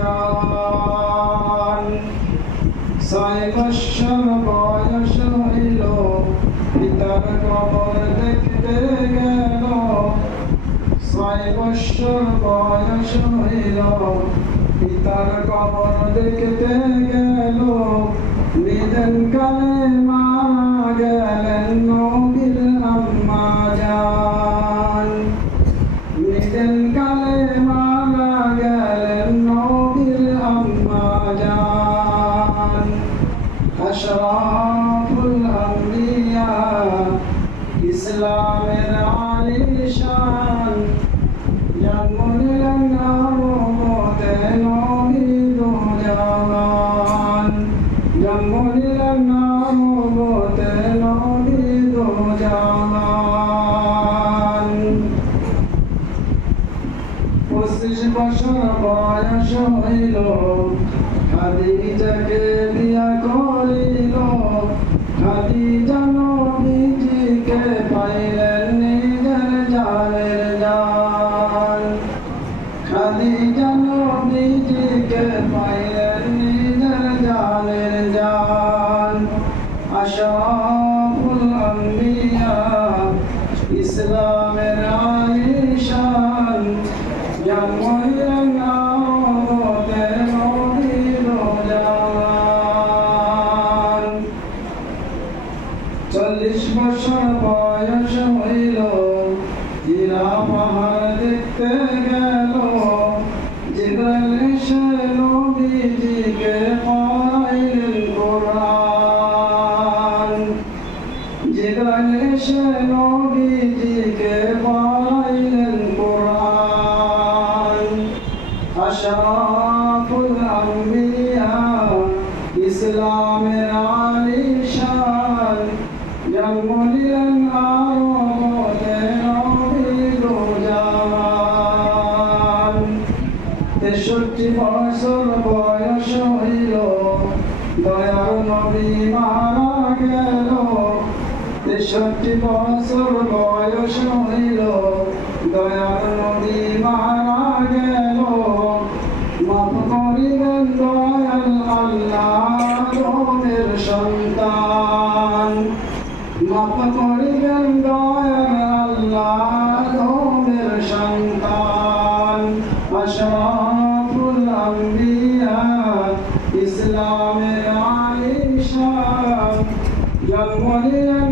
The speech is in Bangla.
যান 6 বৎসর বয়স হইল পিতার কবর দেখতে গেল 6 বৎসর বয়স হইল পিতার কবর দেখতে গেল নিধন কালে মারা গেলেন নবীর আম্মা জান নিধন কালে মারা গেলেন নবীর আম্মা জান আশরাফুল আম্বিয়া ইসলামের আলিশান জন্ম নিলেন নবুয়তে নবী দো জাহান জন্ম নিলেন নবুয়তে নবী দো জাহান 25 বছর বয়স হইল খাদিজাকে বিয়া করিল খাদিজা নবীজিকে পাইলেন নিজের জানের জান খাদিজা নবীজিকে পাইলেন নিজের জানের জান আশরাফুল আম্বিয়া ইসলামের আলিশান জন্ম নিলেন নবুয়তে নবী দো জাহান 40 বছর বয়স হইল হীরা পাহাড় দেখতে গেল জিবরাইল এসে নবীজিকে পড়াইলেন কোরআন জিবরাইল এসে নবীজিকে পড়াইলেন কোরআন আশরাফুল আম্বিয়া ইসলামের আলিশান জন্ম নিলেন নবুয়তে নবী দো জাহান 63 বছর বয়স হইল দয়ার নবী মারা গেল 63 বছর বয়স হইল দয়ার নবী মারা গেল মাফ করিবেন দয়াল আল্লাহ আদমের সন্তান মাফ করিবেন দয়াল আল্লাহ আদমের সন্তান আশরাফুল আম্বিয়া ইসলামের আলিশান জন্ম নিলেন